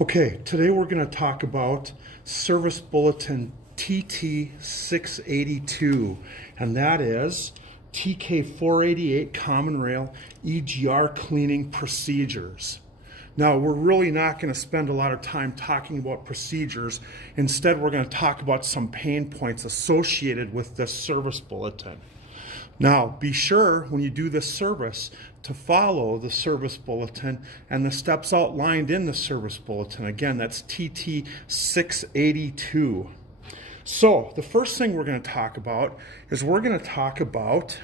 Okay, today we're going to talk about Service Bulletin TT682, and that is TK488 Common Rail EGR cleaning procedures. Now, we're really not going to spend a lot of time talking about procedures. Instead, we're going to talk about some pain points associated with this service bulletin. Now, be sure when you do this service to follow the service bulletin and the steps outlined in the service bulletin. Again, that's TT682. So, the first thing we're going to talk about is we're going to talk about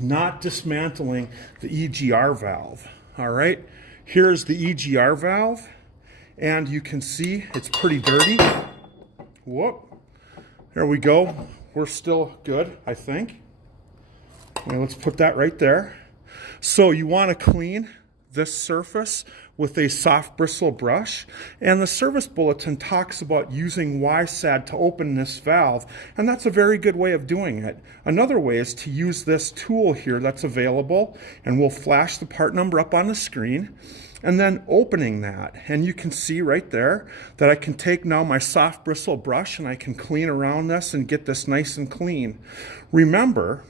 not dismantling the EGR valve. All right, here's the EGR valve, and you can see it's pretty dirty. Whoop, there we go. We're still good, I think. Well, let's put that right there. So you want to clean this surface with a soft bristle brush, and the service bulletin talks about using YSAD to open this valve, and that's a very good way of doing it. Another way is to use this tool here that's available, and we'll flash the part number up on the screen, and then opening that. And you can see right there that I can take now my soft bristle brush and I can clean around this and get this nice and clean. Remember,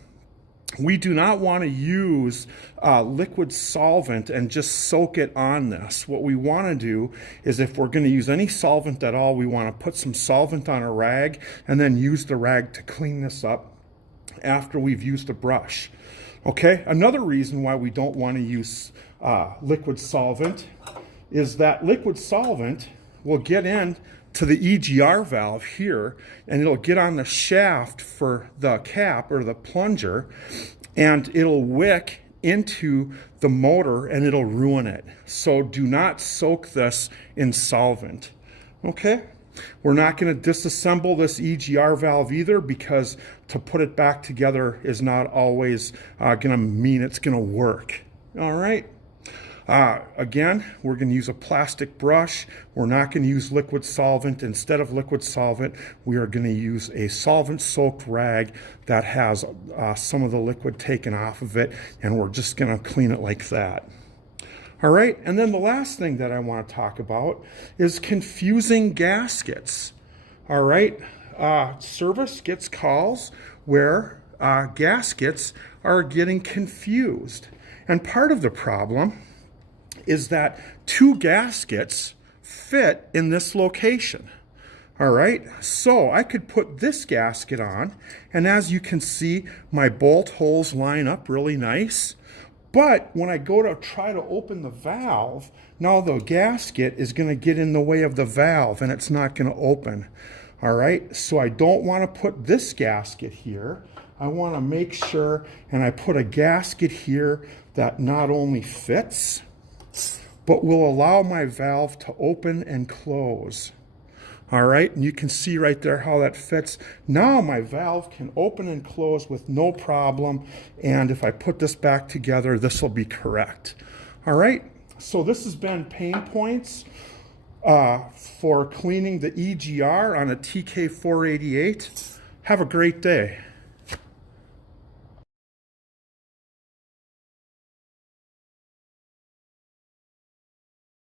we do not want to use liquid solvent and just soak it on this. What we want to do is, if we're going to use any solvent at all, we want to put some solvent on a rag and then use the rag to clean this up after we've used the brush. Okay, another reason why we don't want to use liquid solvent is that liquid solvent will get in to the EGR valve here, and it'll get on the shaft for the cap or the plunger, and it'll wick into the motor and it'll ruin it. So do not soak this in solvent. Okay, we're not going to disassemble this EGR valve either, because to put it back together is not always going to mean it's going to work. All right. Again, we're going to use a plastic brush. We're not going to use liquid solvent. Instead of liquid solvent, we are going to use a solvent-soaked rag that has some of the liquid taken off of it, and we're just going to clean it like that. All right, and then the last thing that I want to talk about is confusing gaskets. All right, service gets calls where gaskets are getting confused, and part of the problem is that two gaskets fit in this location. All right, so I could put this gasket on, and as you can see, my bolt holes line up really nice. But when I go to try to open the valve, now the gasket is going to get in the way of the valve and it's not going to open. All right, so I don't want to put this gasket here. I want to make sure, and I put a gasket here that not only fits, but will allow my valve to open and close. All right, and you can see right there how that fits. Now my valve can open and close with no problem, and if I put this back together, this will be correct. All right, so this has been pain points for cleaning the EGR on a TK488. Have a great day.